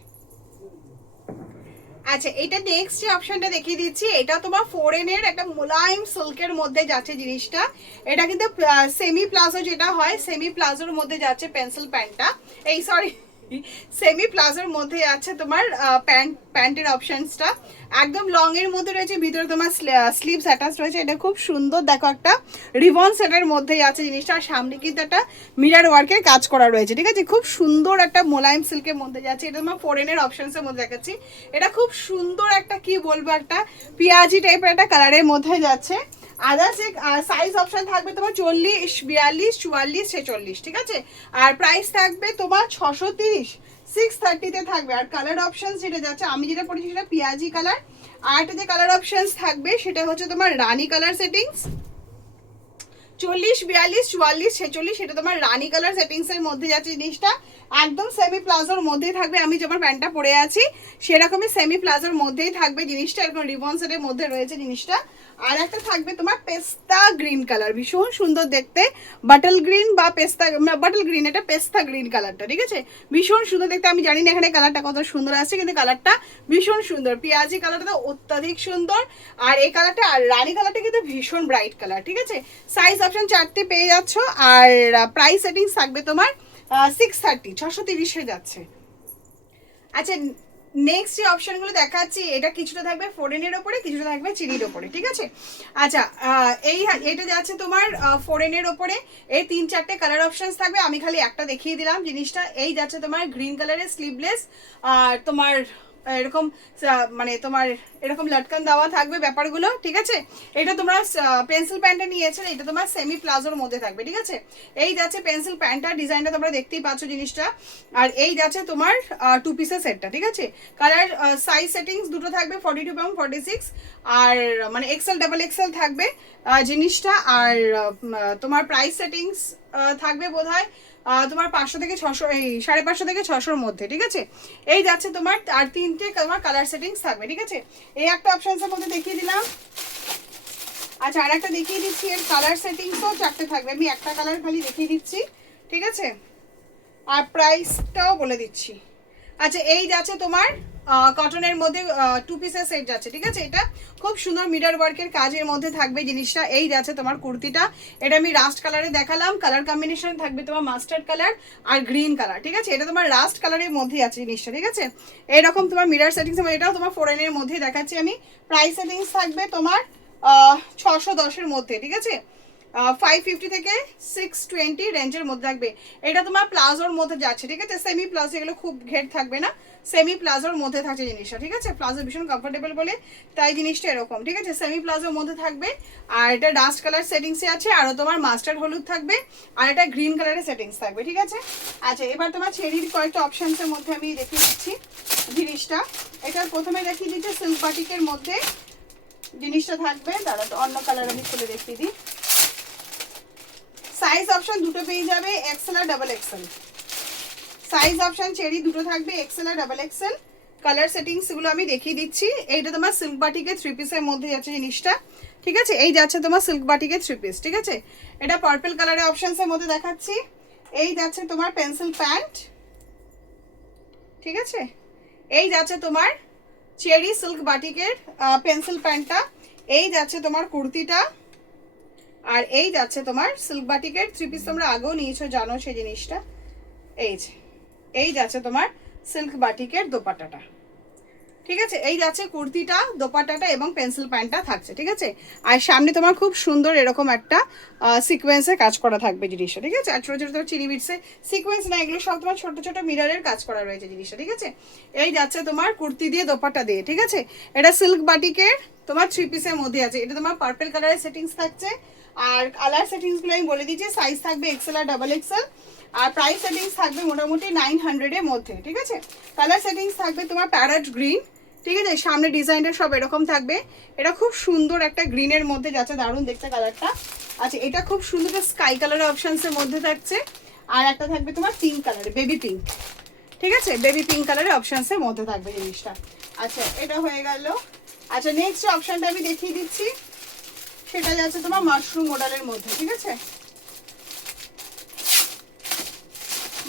আচ্ছা, এটা নেক্সট যে অপশনটা দেখিয়ে দিচ্ছি, এটা তোমার ফোরেনের একটা মোলায়েম সিল্কের মধ্যে যাচ্ছে জিনিসটা। এটা কিন্তু সেমি প্লাজো যেটা হয়, সেমি প্লাজোর মধ্যে যাচ্ছে পেন্সিল প্যান্টটা, এই সরি সেমি প্লাজোর মধ্যে আছে তোমার প্যান্টের অপশনসটা। একদম লং এর মধ্যে রয়েছে, ভিতরে তোমার স্লিভস অ্যাটাচ রয়েছে। এটা খুব সুন্দর, দেখো একটা রিবন সেটের মধ্যেই আছে জিনিসটা। আর সামনে কিন্তু একটা মিরার ওয়ার্কের কাজ করা রয়েছে, ঠিক আছে? খুব সুন্দর একটা মোলায়েম সিল্কের মধ্যে যাচ্ছে। এটা তোমার ফোরেনের অপশনসের মধ্যে দেখাচ্ছি। এটা খুব সুন্দর একটা, কি বলবো, একটা পেঁয়াজি টাইপের একটা কালারের মধ্যে যাচ্ছে। আদার্স সাইজ অপশন থাকবে তোমার 40, 42, 44, 46, ঠিক আছে? আর প্রাইস থাকবে তোমার 630, 630-তে থাকবে। আর কালার অপশন যেটা যাচ্ছে, আমি যেটা পড়েছি সেটা পেঁয়াজি কালার। আর একটা যে কালার অপশন থাকবে সেটা হচ্ছে তোমার রানী কালার সেটিংস। 40, 42, 44, 46, সেটা তোমার রানী কালার সেটিংস এর মধ্যে যাচ্ছে জিনিসটা। একদম সেমি প্লাজোর মধ্যেই থাকবে, আমি যেমন প্যান্টটা পরে আছি সেরকমই সেমি প্লাজোর মধ্যেই থাকবে জিনিসটা। এরকম রিবন সেটের মধ্যে রয়েছে জিনিসটা। আর একটা থাকবে তোমার পেস্তা গ্রিন কালার, ভীষণ সুন্দর দেখতে। বাটল গ্রিন বা পেস্তা, বাটল গ্রিন, এটা পেস্তা গ্রিন কালারটা, ঠিক আছে? ভীষণ সুন্দর দেখতে। আমি জানি না এখানে কালারটা কত সুন্দর আসছে, কিন্তু কালারটা ভীষণ সুন্দর। পেঁয়াজি কালারটা অত্যাধিক সুন্দর। আর এই কালারটা, আর রানী কালারটা কিন্তু ভীষণ ব্রাইট কালার, ঠিক আছে? সাইজ অপশন 4টে পেয়ে যাচ্ছ। আর প্রাইস সেটিংস থাকবে তোমার 630, 630-এ যাচ্ছে। আচ্ছা, নেক্সট যে অপশনগুলো দেখাচ্ছি, এটা কিছুটা থাকবে ফোরেনের ওপরে, কিছুটা থাকবে চিনির ওপরে, ঠিক আছে? আচ্ছা, এটা যাচ্ছে তোমার ফোরেনের ওপরে। এই 3-4টে কালার অপশনস থাকবে, আমি খালি একটা দেখিয়ে দিলাম জিনিসটা। এই যাচ্ছে তোমার গ্রিন কালারের স্লিভলেস, আর তোমার এরকম মানে তোমার এরকম লটকান দেওয়া থাকবে ব্যাপারগুলো, ঠিক আছে? এটা তোমরা পেন্সিল প্যান্টটা নিয়েছে, এটা তোমার সেমি প্লাজোর মধ্যে থাকবে, ঠিক আছে? এই যাচ্ছে পেন্সিল প্যান্টটা, ডিজাইনটা তোমরা দেখতেই পাচ্ছ জিনিসটা। আর এই যাচ্ছে তোমার 2 পিসের সেটটা, ঠিক আছে? কালার সাইজ সেটিংস দুটো থাকবে, 42 এবং 46। আর মানে এক্সেল, ডাবল এক্সেল থাকবে জিনিসটা। আর তোমার প্রাইস সেটিংস থাকবে বোধহয় তোমার 500 থেকে 600, এই 550 থেকে 600-র মধ্যে, ঠিক আছে? এই যাচ্ছে তোমার। আর 3টে তোমার কালার সেটিংস থাকবে, ঠিক আছে? এই একটা অপশনসের মধ্যে দেখিয়ে দিলাম। আচ্ছা, আর একটা দেখিয়ে দিচ্ছি, এর কালার সেটিংসও 4টে থাকবে। আমি একটা কালার খালি দেখিয়ে দিচ্ছি, ঠিক আছে? আর প্রাইসটাও বলে দিচ্ছি। আচ্ছা, এই যাচ্ছে তোমার কটনের মধ্যে 2 পিসের সেট যাচ্ছে, ঠিক আছে? এটা খুব সুন্দর মিরর ওয়ার্কের কাজের মধ্যে থাকবে জিনিসটা। এই যাচ্ছে তোমার কুর্তিটা, এটা আমি রাস্ট কালারে দেখালাম। কালার কম্বিনেশন থাকবে তোমার মাস্টার্ড কালার আর গ্রিন কালার, ঠিক আছে? এটা তোমার রাস্ট কালারের মধ্যেই আছে জিনিসটা, ঠিক আছে? এরকম তোমার মিরর সেটিংস, এটাও তোমার ফোরেনের মধ্যেই দেখাচ্ছি আমি। প্রাইস সেটিংস থাকবে তোমার 610-এর মধ্যে, ঠিক আছে? 550 থেকে 620 রেঞ্জের মধ্যে থাকবে। এটা তোমার প্লাজোর মধ্যে যাচ্ছে, ঠিক আছে? সেমি প্লাজো, এগুলো খুব ঘের থাকবে না, সেমি প্লাজোর মধ্যে থাকছে জিনিসটা, ঠিক আছে? প্লাজো ভীষণ কমফোর্টেবল বলে তাই জিনিসটা এরকম, ঠিক আছে? সেমি প্লাজোর মধ্যে থাকবে। আর এটা ডাস্ট কালার সেটিংসে আছে, আরও তোমার মাস্টার্ড হলুদ থাকবে, আর এটা গ্রিন কালারের সেটিংস থাকবে, ঠিক আছে? আচ্ছা, এবার তোমার চেরির কয়েকটা অপশনসের মধ্যে আমি দেখিয়ে দিচ্ছি জিনিসটা। এটা প্রথমে দেখিয়ে দিচ্ছি সিল্ক বাটিকের মধ্যে জিনিসটা থাকবে। তারা তো অন্য কালার আমি খুলে দেখিয়ে দিই। সাইজ অপশন দুটো পেয়ে যাবে, এক্সেল আর ডাবল এক্সেল। সাইজ অপশন চেরি দুটো থাকবে, এক্সেল আর ডাবল এক্সেল। কালার সেটিংস গুলো আমি দেখিয়ে দিচ্ছি। এইটা তোমার সিল্ক বাটিকের 3 পিসের মধ্যে যাচ্ছে জিনিসটা, ঠিক আছে? এই যাচ্ছে তোমার সিল্ক বাটিকের 3 পিস, ঠিক আছে? এটা পার্পল কালারের অপশনসের মধ্যে দেখাচ্ছি। এই যাচ্ছে তোমার পেন্সিল প্যান্ট, ঠিক আছে? এই যাচ্ছে তোমার চেরি সিল্ক বাটিকের পেন্সিল প্যান্টটা। এই যাচ্ছে তোমার কুর্তিটা। আর এই যাচ্ছে তোমার সিল্ক বাটিকের 3 পিস, তোমরা আগেও নিয়েছো, জানো সেই জিনিসটা। এই যাচ্ছে তোমার সিল্ক বাটিকের দোপাট্টাটা, ঠিক আছে? এই যাচ্ছে কুর্তিটা, দোপাট্টাটা এবং পেন্সিল প্যান্টটা থাকছে, ঠিক আছে? আর সামনে তোমার খুব সুন্দর এরকম একটা সিকোয়েন্সে কাজ করা থাকবে জিনিসটা, ঠিক আছে? আর ছোটো ছোটো তোমার চিনি বিটসে সিকোয়েন্স না, এগুলো সব তোমার ছোটো ছোটো মিররের কাজ করা রয়েছে জিনিসটা, ঠিক আছে? এই যাচ্ছে তোমার কুর্তি দিয়ে, দোপাট্টা দিয়ে, ঠিক আছে? এটা সিল্ক বাটিকের তোমার 3 পিসের মধ্যে আছে। এটা তোমার পার্পল কালারের সেটিংস থাকছে। আর কালার সেটিংসগুলো আমি বলে দিচ্ছি। সাইজ থাকবে এক্সেল আর ডাবল এক্সেল। আর প্রাইস সেটিংস থাকবে মোটামুটি 900-এর মধ্যে, ঠিক আছে? কালার সেটিংস থাকবে তোমার প্যারট গ্রিন, ঠিক আছে? সামনে ডিজাইনটা সব এরকম থাকবে। এটা খুব সুন্দর একটা গ্রিনের মধ্যে যাচ্ছে, দারুণ দেখতে কালারটা। আচ্ছা, এটা খুব সুন্দর স্কাই কালারের অপশনসের মধ্যে থাকছে। আর একটা থাকবে তোমার পিঙ্ক কালারে, বেবি পিঙ্ক, ঠিক আছে? বেবি পিঙ্ক কালারের অপশনসের মধ্যে থাকবে জিনিসটা। আচ্ছা, এটা হয়ে গেল। আচ্ছা, নেক্সট অপশনটা আমি দেখিয়ে দিচ্ছি, সেটা যাচ্ছে তোমার মাশরুম মডেলের মধ্যে, ঠিক আছে?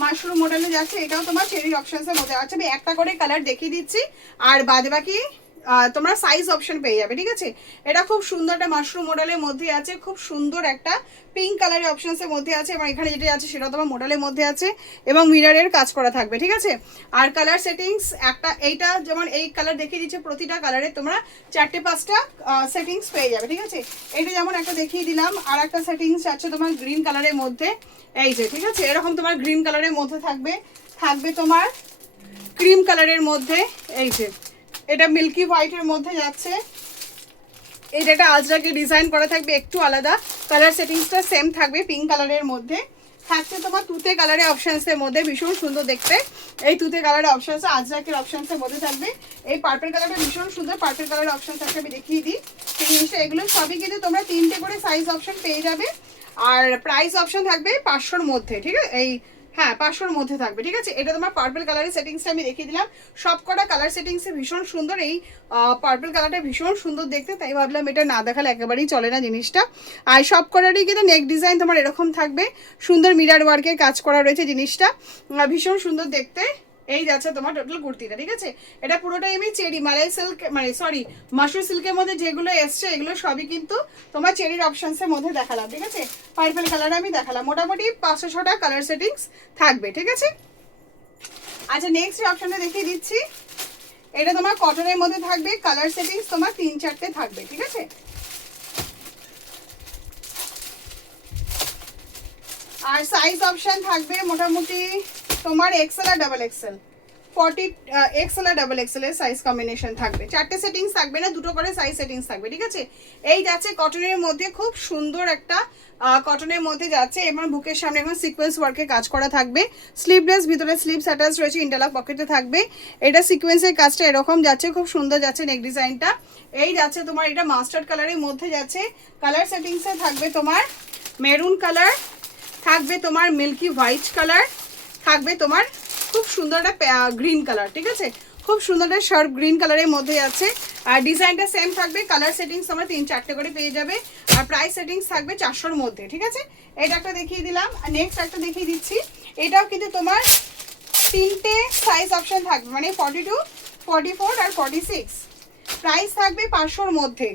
মাশরুম মডেলে যাচ্ছে, এটাও তোমার চেরির অপশনসের মধ্যে আছে। আমি একটা করে কালার দেখিয়ে দিচ্ছি, আর বাদ বাকি তোমরা সাইজ অপশন পেয়ে যাবে, ঠিক আছে। এটা খুব সুন্দর একটা মাশরুম মডেলের মধ্যে আছে, খুব সুন্দর একটা পিঙ্ক কালারের অপশনসের মধ্যে আছে, এবং এখানে যেটা আছে সেটা তোমার মডেলের মধ্যে আছে, এবং মিররের কাজ করা থাকবে, ঠিক আছে। আর কালার সেটিংস একটা, এইটা যেমন এই কালার দেখিয়ে দিচ্ছে, প্রতিটা কালারে তোমরা 4-5টা সেটিংস পেয়ে যাবে, ঠিক আছে। এইটা যেমন একটা দেখিয়ে দিলাম, আর একটা সেটিংস আছে তোমার গ্রিন কালারের মধ্যে, এই যে, ঠিক আছে। এরকম তোমার গ্রিন কালারের মধ্যে থাকবে, থাকবে তোমার ক্রিম কালারের মধ্যে, এই যে এটা মিল্কি হোয়াইটের মধ্যে যাচ্ছে। এটা একটা আজরাকে ডিজাইন করা থাকবে, একটু আলাদা, কালার সেটিংসটা সেম থাকবে, পিঙ্ক কালারের মধ্যে থাকছে তোমার তুতে কালারের অপশনসের মধ্যে, ভীষণ সুন্দর দেখতে। এই তুতে কালারের অপশনস আজরাকের অপশনসের মধ্যে থাকবে। এই পার্পল কালারটা ভীষণ সুন্দর, পার্পল কালারের অপশনস আছে, আমি দেখিয়ে দিই সেই জিনিসটা। এগুলো সবই কিন্তু তোমরা 3টে করে সাইজ অপশন পেয়ে যাবে, আর প্রাইস অপশন থাকবে 500-র মধ্যে, ঠিক আছে। এই হ্যাঁ 500-র মধ্যে থাকবে, ঠিক আছে। এটা তোমার পার্পল কালারের সেটিংসটা আমি দেখিয়ে দিলাম, সব কটা কালার সেটিংসে ভীষণ সুন্দর। এই পার্পল কালারটা ভীষণ সুন্দর দেখতে, তাই ভাবলাম এটা না দেখালে একেবারেই চলে না জিনিসটা। আর সব কটারই কিন্তু নেক ডিজাইন তোমার এরকম থাকবে, সুন্দর মিরার ওয়ার্কের কাজ করা রয়েছে জিনিসটা, ভীষণ সুন্দর দেখতে। এই যাচ্ছে তোমার টোটাল কুর্তিটা, ঠিক আছে। এটা পুরোটাই আমি চেরি মালাই সিল্ক, মানে সরি মাশরুম সিল্কের মধ্যে যেগুলো এসছে এগুলো সবই কিন্তু তোমার চেরির অপশনসের মধ্যে দেখালাম, ঠিক আছে। পার্পল কালার আমি দেখালাম, মোটামুটি 500-6টা কালার সেটিংস থাকবে, ঠিক আছে। আচ্ছা নেক্সট অপশনটা দেখিয়ে দিচ্ছি, এটা তোমার কটনের মধ্যে থাকবে, কালার সেটিংস তোমার 3-4টে থাকবে, ঠিক আছে। আর সাইজ অপশন থাকবে মোটামুটি তোমার এক্সেল আর ডাবল এক্সেল, 40 এক্সেল আর ডাবল এক্সেল এর সাইজ কম্বিনেশন থাকবে। 4টে সেটিংস থাকবে না, 2টো করে সাইজ সেটিংস থাকবে, ঠিক আছে। এই যাচ্ছে কটনের মধ্যে, খুব সুন্দর একটা কটনের মধ্যে যাচ্ছে, এবং বুকের সামনে এখন সিকোয়েন্স ওয়ার্কে কাজ করা থাকবে। স্লিভলেস, ভিতরে স্লিভস অ্যাটাচ রয়েছে, ইন্টারলক পকেটে থাকবে। এটা সিকোয়েন্সের কাজটা এরকম যাচ্ছে, খুব সুন্দর যাচ্ছে নেক ডিজাইনটা। এই যাচ্ছে তোমার, এটা মাস্টার্ড কালারের মধ্যে যাচ্ছে। কালার সেটিংসে থাকবে তোমার মেরুন কালার, থাকবে তোমার মিল্কি হোয়াইট কালার, থাকবে তোমার খুব সুন্দর একটা গ্রিন কালার, ঠিক আছে। খুব সুন্দর একটা শার্প গ্রিন কালারের মধ্যে যাচ্ছে, আর ডিজাইনটা সেম থাকবে। কালার সেটিংস তোমরা 3-4টে করে পেয়ে যাবে, আর প্রাইস সেটিংস থাকবে 400-র মধ্যে, ঠিক আছে। এটা একটা দেখিয়ে দিলাম, আর নেক্সট একটা দেখিয়ে দিচ্ছি। এটাও কিন্তু তোমার 3টে সাইজ অপশন থাকবে, মানে 42, 44 আর 46। প্রাইস থাকবে 500-র মধ্যে,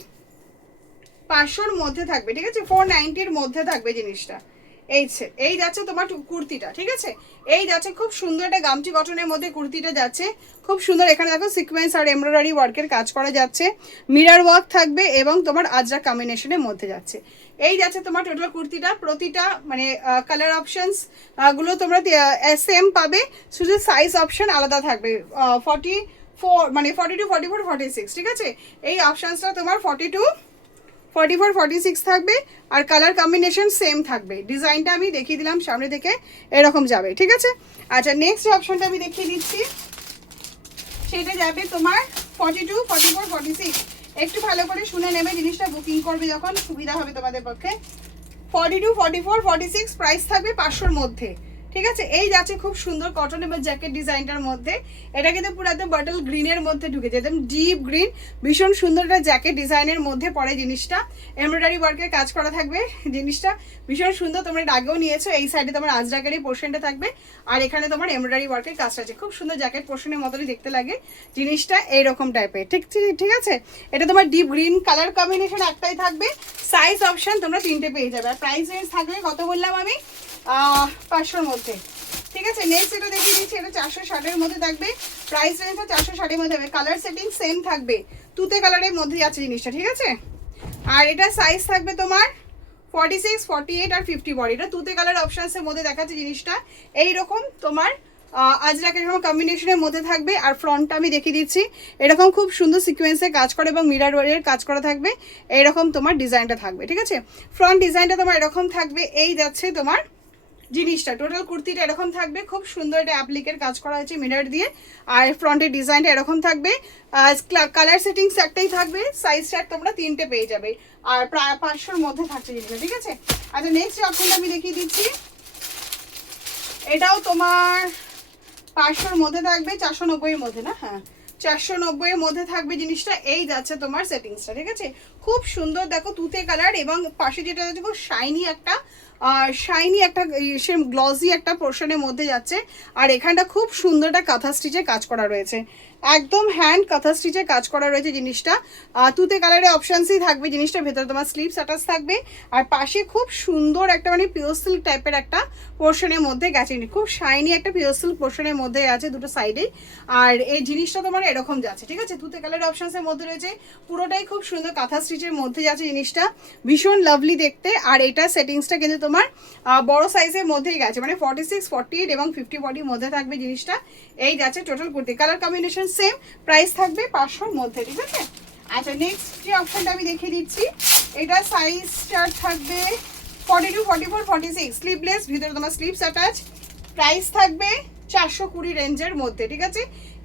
500-র মধ্যে থাকবে, ঠিক আছে। 490-র মধ্যে থাকবে জিনিসটা। এই যাচ্ছে তোমার কুর্তিটা, ঠিক আছে। এই যাচ্ছে খুব সুন্দর একটা গামটি কটনের মধ্যে কুর্তিটা যাচ্ছে, খুব সুন্দর। এখানে দেখো সিকোয়েন্স আর এমব্রয়ডারি ওয়ার্কের কাজ করা যাচ্ছে, মিরর ওয়ার্ক থাকবে, এবং তোমার আজরা কম্বিনেশনের মধ্যে যাচ্ছে। এই যাচ্ছে তোমার টোটাল কুর্তিটা, প্রতিটা মানে কালার অপশনস গুলো তোমরা সেম পাবে, শুধু সাইজ অপশন আলাদা থাকবে। 44 মানে 42, 44, 46, ঠিক আছে। এই অপশনসটা তোমার 42, 44, 46 থাকবে, আর কালার কম্বিনেশন সেম থাকবে। ডিজাইনটা আমি দেখিয়ে দিলাম সামনে থেকে, এরকম যাবে, ঠিক আছে। আচ্ছা নেক্সট অপশনটা আমি দেখিয়ে দিচ্ছি, সেটা যাবে তোমার 42, 44, 46। একটু ভালো করে শুনে নেবে, জিনিসটা বুকিং করবে যখন সুবিধা হবে তোমাদের পক্ষে। 42, 44, 46 প্রাইস থাকবে 500-র মধ্যে, ঠিক আছে। এই যাচ্ছে খুব সুন্দর কটন এবং জ্যাকেট ডিজাইনটার মধ্যে। এটা কিন্তু পুরো একদম বটল গ্রিনের মধ্যে ঢুকেছে, একদম ডিপ গ্রিন, ভীষণ সুন্দর একটা জ্যাকেট ডিজাইনের মধ্যে পড়ে জিনিসটা। এমব্রয়ডারি ওয়ার্কের কাজ করা থাকবে জিনিসটা, ভীষণ সুন্দর। তোমরা এটা আগেও নিয়েছো। এই সাইডে তোমার আজরাকেরই পোর্শনটা থাকবে, আর এখানে তোমার এমব্রয়ডারি ওয়ার্কের কাজটা আছে, খুব সুন্দর জ্যাকেট পোর্শনের মতনই দেখতে লাগে জিনিসটা, এইরকম টাইপের, ঠিক আছে। এটা তোমার ডিপ গ্রিন কালার কম্বিনেশন একটাই থাকবে, সাইজ অপশন তোমরা 3টে পেয়ে যাবে, আর প্রাইস রেঞ্জ থাকবে কত বললাম আমি, 500-র মধ্যে, ঠিক আছে। নেক্সট এটা দেখিয়ে দিচ্ছি, এটা 460-এর মধ্যে থাকবে, প্রাইস রেঞ্জটা 460-এর মধ্যে হবে। কালার সেটিং সেম থাকবে, তুতে কালারের মধ্যে আছে জিনিসটা, ঠিক আছে। আর এটা সাইজ থাকবে তোমার 46, 48 আর 50 বডি। এটা তুতে কালার অপশনসের মধ্যে দেখাচ্ছে জিনিসটা, এইরকম তোমার আজরাকের এরকম কম্বিনেশনের মধ্যে থাকবে। আর ফ্রন্টটা আমি দেখিয়ে দিচ্ছি, এরকম খুব সুন্দর সিকোয়েন্সে কাজ করে এবং মিরর ওয়ার্কের কাজ করা থাকবে, এইরকম তোমার ডিজাইনটা থাকবে, ঠিক আছে। ফ্রন্ট ডিজাইনটা তোমার এরকম থাকবে। এই যাচ্ছে তোমার জিনিসটা, টোটাল কুর্তিটা এরকম থাকবে, খুব সুন্দর এটা অ্যাপ্লিকের কাজ করা হয়েছে মিরর দিয়ে, আর ফ্রন্টের ডিজাইনটা এরকম থাকবে। কালার সেটিংস একটাই থাকবে, সাইজ চার্ট তোমরা 3টে পেয়ে যাবে, আর প্রায় 500-র মধ্যে থাকছে জিনিসটা, ঠিক আছে। আচ্ছা নেক্সট অপশনটা আমি দেখিয়ে দিচ্ছি, এটাও তোমার 500-র মধ্যে থাকবে, 490-এর মধ্যে না, হ্যাঁ 490-এর মধ্যে থাকবে জিনিসটা। এই যাচ্ছে তোমার সেটিংসটা, ঠিক আছে। খুব সুন্দর দেখো তুতে কালার, এবং পাশে যেটা আছে খুব শাইনি একটা শাইনি একটা সেম গ্লসি একটা পোর্শনের মধ্যে যাচ্ছে। আর এখানটা খুব সুন্দর একটা কাঁথা স্টিচে কাজ করা রয়েছে, একদম হ্যান্ড কাঁথা স্টিচে কাজ করা রয়েছে জিনিসটা। তুতে কালারের অপশানসই থাকবে জিনিসটা, ভেতরে তোমার স্লিভস অ্যাটাচ থাকবে। আর পাশে খুব সুন্দর একটা মানে পিওর সিল্ক টাইপের একটা পোর্শনের মধ্যে গেছে, খুব শাইনি একটা পিওর সিল্ক পোর্শনের মধ্যে আছে দুটো সাইডেই। আর এই জিনিসটা তোমার এরকম যাচ্ছে, ঠিক আছে, তুতে কালারের অপশানসের মধ্যে রয়েছে, পুরোটাই খুব সুন্দর কাঁথা স্টিচের মধ্যে যাচ্ছে জিনিসটা, ভীষণ লাভলি দেখতে। আর এটা সেটিংসটা কিন্তু তোমার বড় সাইজের মধ্যেই গেছে, মানে 46, 48 এবং 50 বডির মধ্যে থাকবে জিনিসটা। এই যাচ্ছে total kurti, colour combination same, price থাকবে 500-র মধ্যে, ঠিক আছে। আচ্ছা নেক্সট যে অপশনটা আমি দেখিয়ে দিচ্ছি, এটা সাইজটা থাকবে 42, 44, 46, স্লিভলেস, ভিতরে তোমার স্লিভস অ্যাটাচ, প্রাইস থাকবে 420 রেঞ্জের মধ্যে, ঠিক আছে।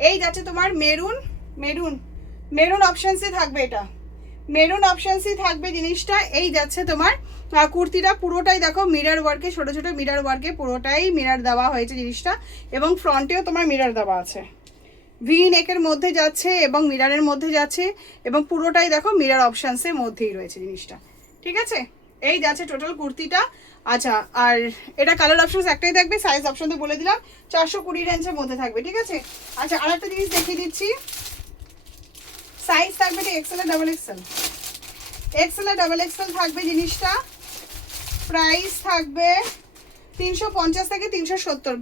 এই যাচ্ছে তোমার মেরুন, মেরুন মেরুন অপশানসই থাকবে, এটা মেরুন অপশানসই থাকবে জিনিসটা। এই যাচ্ছে তোমার কুর্তিটা পুরোটাই দেখো মিরর ওয়ার্কে, ছোট ছোট মিরর ওয়ার্কে পুরোটাই মিরর দেওয়া হয়েছে জিনিসটা, এবং ফ্রন্টেও তোমার মিরর দেওয়া আছে, ভি নেকের মধ্যে যাচ্ছে এবং মিররের মধ্যে যাচ্ছে, এবং পুরোটাই দেখো মিরর অপশানসের মধ্যেই রয়েছে জিনিসটা, ঠিক আছে। এই যাচ্ছে টোটাল কুর্তিটা। আচ্ছা, আর এটা কালার অপশানস একটাই থাকবে, সাইজ অপশন তো বলে দিলাম 420 রেঞ্জের মধ্যে থাকবে, ঠিক আছে। আচ্ছা আরেকটা জিনিস দেখিয়ে দিচ্ছি, সাইজ থাকবে এক্সেল আর ডাবল এক্সেল, এক্সেল আর ডাবল এক্সেল থাকবে জিনিসটা, প্রাইস থাকবে 350 থেকে 370,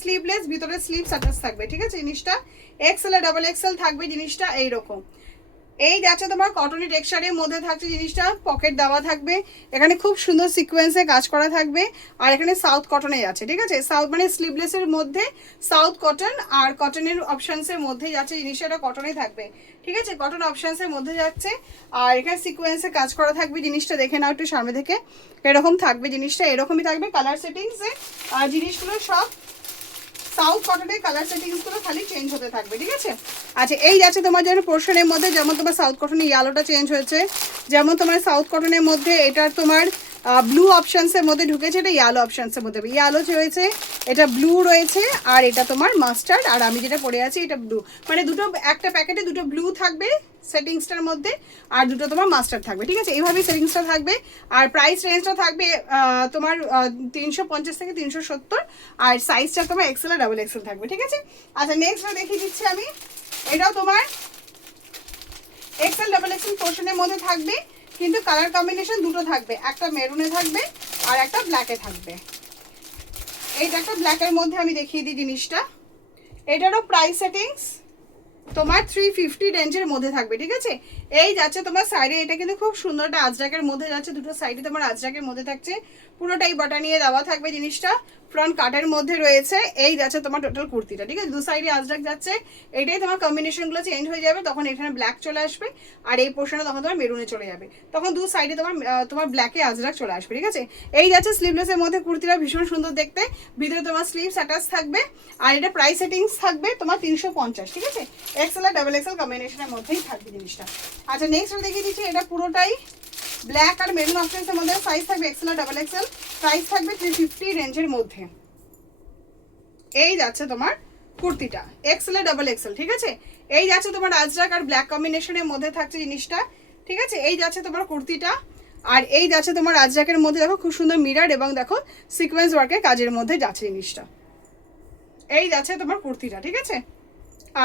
স্লিভলেস, ভিতরে স্লিভস অ্যাটাচ থাকবে, ঠিক আছে জিনিসটা। এক্সেল আর ডাবল এক্সেল থাকবে জিনিসটা এইরকম। এই যাচ্ছে তোমার কটনি টেক্সচারের মধ্যে থাকছে জিনিসটা, পকেট দেওয়া থাকবে, এখানে খুব সুন্দর সিকোয়েন্সে কাজ করা থাকবে। আর এখানে সাউথ কটনে যাচ্ছে, ঠিক আছে, সাউথ মানে স্লিভলেসের মধ্যে সাউথ কটন, আর কটনের অপশানসের মধ্যে যাচ্ছে জিনিসটা, এটা কটনে থাকবে, ঠিক আছে, কটন অপশানসের মধ্যে যাচ্ছে। আর এখানে সিকোয়েন্সে কাজ করা থাকবে জিনিসটা, দেখে নাও একটু সামনে থেকে, এরকম থাকবে জিনিসটা, এরকমই থাকবে কালার সেটিংসে। আর জিনিসগুলো সব সাউথ কটনের কালার সেটিংসগুলো খালি চেঞ্জ হতে থাকবে, ঠিক আছে। আচ্ছা এই যাচ্ছে তোমার জন্য পোর্শনের মধ্যে, যেমন তোমার সাউথ কটনের ইয়ালোটা চেঞ্জ হয়েছে, যেমন তোমার সাউথ কটনের মধ্যে এটা তোমার ব্লু অপশানসের মধ্যে ঢুকেছে, এটা ইয়ালো অপশানসের মধ্যে, ইয়ালো রয়েছে, এটা ব্লু রয়েছে, আর এটা তোমার মাস্টার্ড, আর আমি যেটা পরে আছি এটা ব্লু, মানে দুটো একটা প্যাকেটে দুটো ব্লু থাকবে সেটিংসটার মধ্যে, আর দুটো তোমার মাস্টার্ড থাকবে, ঠিক আছে, এইভাবেই সেটিংসটা থাকবে। আর প্রাইস রেঞ্জটা থাকবে তোমার 350 থেকে 370, আর সাইজটা তোমার এক্সেল আর ডাবল এক্সেল থাকবে, ঠিক আছে। আচ্ছা নেক্সটটা দেখিয়ে দিচ্ছি আমি, এটাও তোমার এক্সেল ডাবল এক্সেল পোর্শনের মধ্যে থাকবে, কিন্তু কালার কম্বিনেশন দুটো থাকবে, একটা মেরুনে থাকবে আর একটা ব্ল্যাকে থাকবে। এইটা একটা ব্ল্যাকের মধ্যে আমি দেখিয়ে দিই জিনিসটা, এটারও প্রাইস সেটিংস তোমার 350 রেঞ্জের মধ্যে থাকবে, ঠিক আছে। এই যাচ্ছে তোমার সাইডে, এটা কিন্তু খুব সুন্দর একটা আজরাকের মধ্যে যাচ্ছে, দুটো সাইডে তোমার আজরাকের মধ্যে থাকছে, পুরোটাই বাটানিয়ে দেওয়া থাকবে জিনিসটা, ফ্রন্ট কাটের মধ্যে রয়েছে। এই যাচ্ছে তোমার টোটাল কুর্তিটা, ঠিক আছে, দু সাইডে আজরাক যাচ্ছে, এটাই তোমার কম্বিনেশনগুলো চেঞ্জ হয়ে যাবে, তখন এখানে ব্ল্যাক চলে আসবে, আর এই পোর্শনে তখন তোমার মেরুনে চলে যাবে, তখন দু সাইডে তোমার ব্ল্যাকে আজরাক চলে আসবে, ঠিক আছে। এই যাচ্ছে স্লিভলেসের মধ্যে কুর্তিটা, ভীষণ সুন্দর দেখতে, ভিতরে তোমার স্লিভস অ্যাটাচ থাকবে, আর এটা প্রাইস সেটিংস থাকবে তোমার 350, ঠিক আছে, এক্সেল আর ডাবল এক্সেল কম্বিনেশনের মধ্যেই থাকবে জিনিসটা। আচ্ছা নেক্সট দেখিয়ে দিচ্ছি, এটা পুরোটাই ব্ল্যাক আর মেরুন অপশনসের মধ্যে, সাইজ থাকবে এক্সেল আর ডাবল এক্সেল, প্রাইস থাকবে 350 রেঞ্জের মধ্যে। এই যাচ্ছে তোমার কুর্তিটা এক্সেল আর ডাবল এক্সেল, ঠিক আছে। এই যাচ্ছে তোমার আজরাক আর ব্ল্যাক কম্বিনেশনের মধ্যে থাকছে জিনিসটা, ঠিক আছে। এই যাচ্ছে তোমার কুর্তিটা, আর এই যাচ্ছে তোমার আজরাকের মধ্যে দেখো খুব সুন্দর মিরর, এবং দেখো সিকোয়েন্স ওয়ার্কের কাজের মধ্যে যাচ্ছে জিনিসটা। এই যাচ্ছে তোমার কুর্তিটা, ঠিক আছে।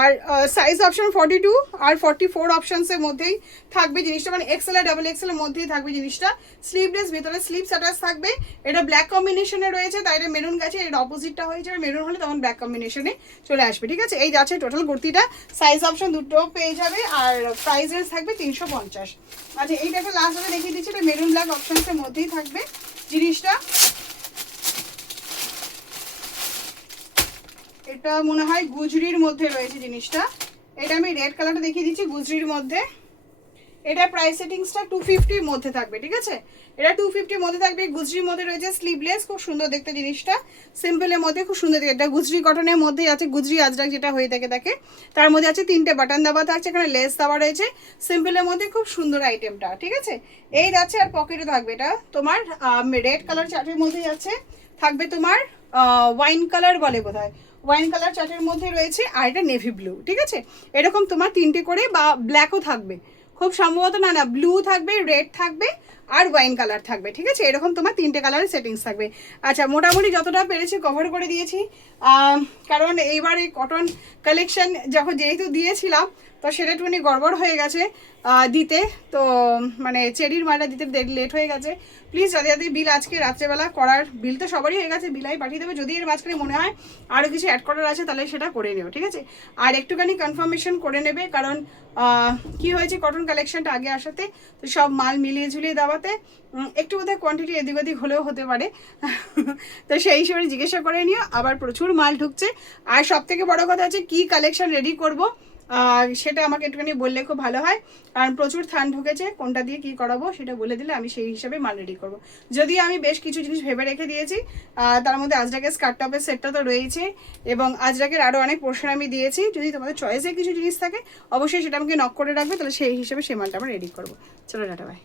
আর সাইজ অপশন 42 আর 44 অপশনসের মধ্যেই থাকবে জিনিসটা, মানে এক্সেল আর ডাবল এক্সেল এর মধ্যেই থাকবে জিনিসটা। স্লিভলেস, ভিতরে স্লিভস অ্যাটাচ থাকবে, এটা ব্ল্যাক কম্বিনেশনে রয়েছে, তাই এটা মেরুন গেছে, এটা অপোজিটটা হয়ে যাবে, মেরুন হলে তখন ব্ল্যাক কম্বিনেশনে চলে আসবে, ঠিক আছে। এই যাচ্ছে টোটাল কুর্তিটা, সাইজ অপশন দুটো পেয়ে যাবে, আর প্রাইস রেঞ্জ থাকবে 350। আচ্ছা এইটা একটা লাস্ট দেখিয়ে দিচ্ছি, এটা মেরুন ব্ল্যাক অপশনসের মধ্যেই থাকবে জিনিসটা, এটা মনে হয় গুজরির মধ্যে রয়েছে জিনিসটা, এটা আমি রেড কালারটা দেখিয়ে দিচ্ছি গুজরির মধ্যে, এটা প্রাইস সেটিংসটা 250 মধ্যে থাকবে, ঠিক আছে, এটা 250 মধ্যে থাকবে, গুজরির মধ্যে রয়েছে, স্লিভলেস, খুব সুন্দর দেখতে জিনিসটা, সিম্পলের মধ্যে খুব সুন্দর দেখতে, এটা গুজরি কটনের মধ্যে আছে, গুজরি আজরাক যেটা হয়ে থাকে তার মধ্যে আছে, 3টে বাটন দেওয়া থাকছে, এখানে লেস দেওয়া রয়েছে, সিম্পলের মধ্যে খুব সুন্দর আইটেমটা, ঠিক আছে। এই যাচ্ছে, আর পকেটে থাকবে, এটা তোমার রেড কালার চার্টের মধ্যে যাচ্ছে, থাকবে তোমার ওয়াইন কালার বলে বোধহয়, ওয়াইন কালার চার্টের মধ্যে রয়েছে, আর এটা নেভি ব্লু, ঠিক আছে, এরকম তোমার 3টে করে, বা ব্ল্যাকও থাকবে খুব সম্ভবত, না ব্লু থাকবে, রেড থাকবে, আর ওয়াইন কালার থাকবে, ঠিক আছে? এরকম তোমার 3টে কালারের সেটিংস থাকবে। আচ্ছা, মোটামুটি যতটা পেরেছি কভার করে দিয়েছি, কারণ এইবার এই কটন কালেকশন যখন যেহেতু দিয়েছিলাম তো সেটা একটুখানি গড়বড় হয়ে গেছে দিতে, তো মানে চেরির মালটা দিতে লেট হয়ে গেছে। প্লিজ যাদের যাদের বিল আজকে রাত্রেবেলা করার, বিল তো সবারই হয়ে গেছে, বিলাই পাঠিয়ে দেবে। যদি এর মাঝখানে মনে হয় আরও কিছু অ্যাড করার আছে তাহলে সেটা করে নেবে, ঠিক আছে? আর একটুখানি কনফার্মেশন করে নেবে, কারণ কি হয়েছে কটন কালেকশনটা আগে আসাতে তো সব মাল মিলিয়ে ঝুলিয়ে দেওয়াতে একটু বোধহয় কোয়ান্টিটি এদিক ওদিক হলেও হতে পারে। তো সেই হিসেবে জিজ্ঞাসা করে নিও। আবার প্রচুর মাল ঢুকছে, আর সব থেকে বড় কথা হচ্ছে কি কালেকশন রেডি করব সেটা আমাকে একটুখানি বললে খুব ভালো হয়, কারণ প্রচুর থান ঢুকেছে, কোনটা দিয়ে কি করাবো সেটা বলে দিলে আমি সেই হিসাবে মাল রেডি করবো। যদিও আমি বেশ কিছু জিনিস ভেবে রেখে দিয়েছি, তার মধ্যে আজরাকের স্কার্ট টপের সেটটা তো রয়েছে, এবং আজরাকের আরও অনেক পোর্শন আমি দিয়েছি। যদি তোমাদের চয়েসে কিছু জিনিস থাকে অবশ্যই সেটা আমাকে নক করে রাখবে, তাহলে সেই হিসেবে সেই মালটা আমরা রেডি করবো। চলো টাটা, বাই।